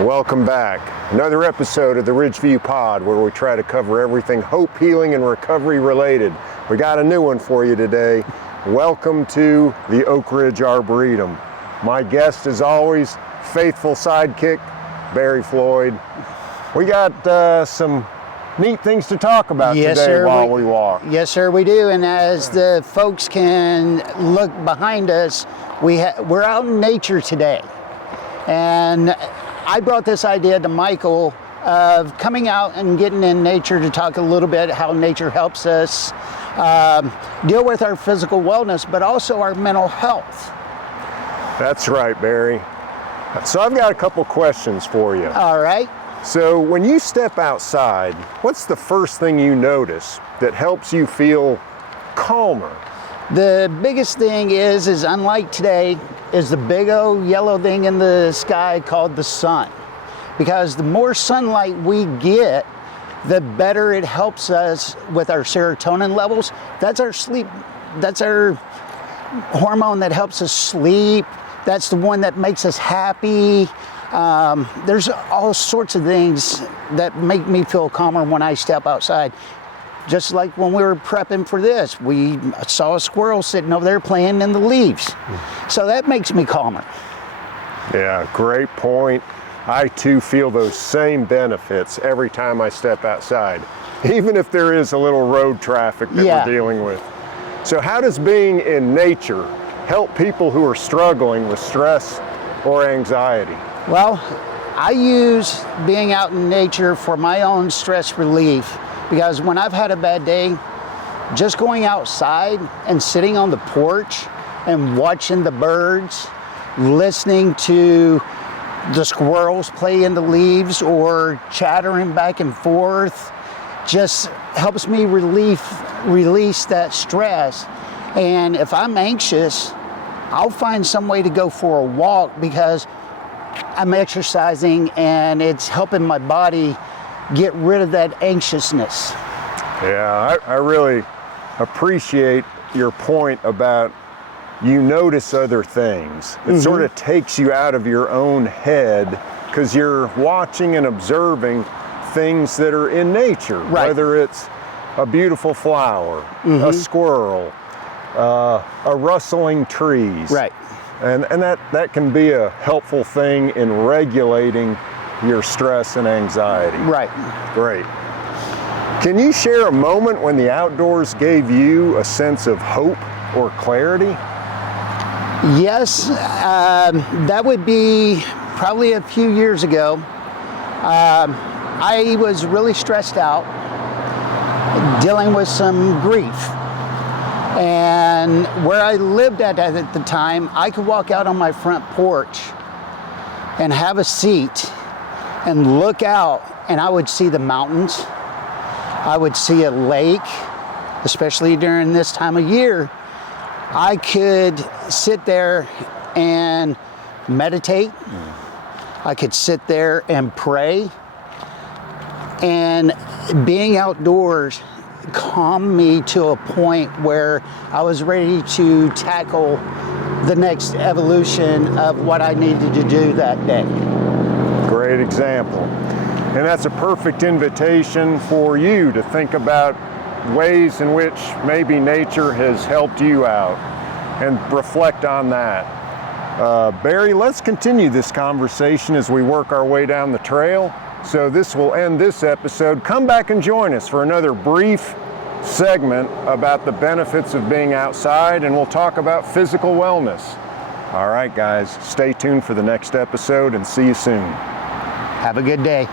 Welcome back. Another episode of the Ridgeview Pod where we try to cover everything hope, healing, and recovery related. We got a new one for you today. Welcome to the Oak Ridge Arboretum. My guest, as always, faithful sidekick, Barry Floyd. We got some neat things to talk about today while we walk. Yes, sir, we do. And as the folks can look behind us, we're out in nature today. And I brought this idea to Michael of coming out and getting in nature to talk a little bit how nature helps us deal with our physical wellness, but also our mental health. That's right, Barry. So I've got a couple questions for you. All right. So when you step outside, what's the first thing you notice that helps you feel calmer? The biggest thing is unlike today, is the big old yellow thing in the sky called the sun. Because the more sunlight we get, the better it helps us with our serotonin levels. That's our sleep, that's our hormone that helps us sleep. That's the one that makes us happy. There's all sorts of things that make me feel calmer when I step outside. Just like when we were prepping for this, we saw a squirrel sitting over there playing in the leaves. So that makes me calmer. Yeah, great point. I too feel those same benefits every time I step outside, even if there is a little road traffic that we're dealing with. So how does being in nature help people who are struggling with stress or anxiety? Well, I use being out in nature for my own stress relief. Because when I've had a bad day, just going outside and sitting on the porch and watching the birds, listening to the squirrels play in the leaves or chattering back and forth, just helps me release that stress. And if I'm anxious, I'll find some way to go for a walk because I'm exercising and it's helping my body get rid of that anxiousness. Yeah, I really appreciate your point about you notice other things. It sort of takes you out of your own head because you're watching and observing things that are in nature, whether it's a beautiful flower, a squirrel, a rustling trees. Right. And that can be a helpful thing in regulating your stress and anxiety. Right. Great. Can you share a moment when the outdoors gave you a sense of hope or clarity? Yes, that would be probably a few years ago. I was really stressed out, dealing with some grief. And where I lived at the time, I could walk out on my front porch and have a seat and look out, and I would see the mountains. I would see a lake, especially during this time of year. I could sit there and meditate. I could sit there and pray. And being outdoors calmed me to a point where I was ready to tackle the next evolution of what I needed to do that day. Great example. And that's a perfect invitation for you to think about ways in which maybe nature has helped you out and reflect on that. Barry, let's continue this conversation as we work our way down the trail. So this will end this episode. Come back and join us for another brief segment about the benefits of being outside, and we'll talk about physical wellness. All right, guys, stay tuned for the next episode and see you soon. Have a good day.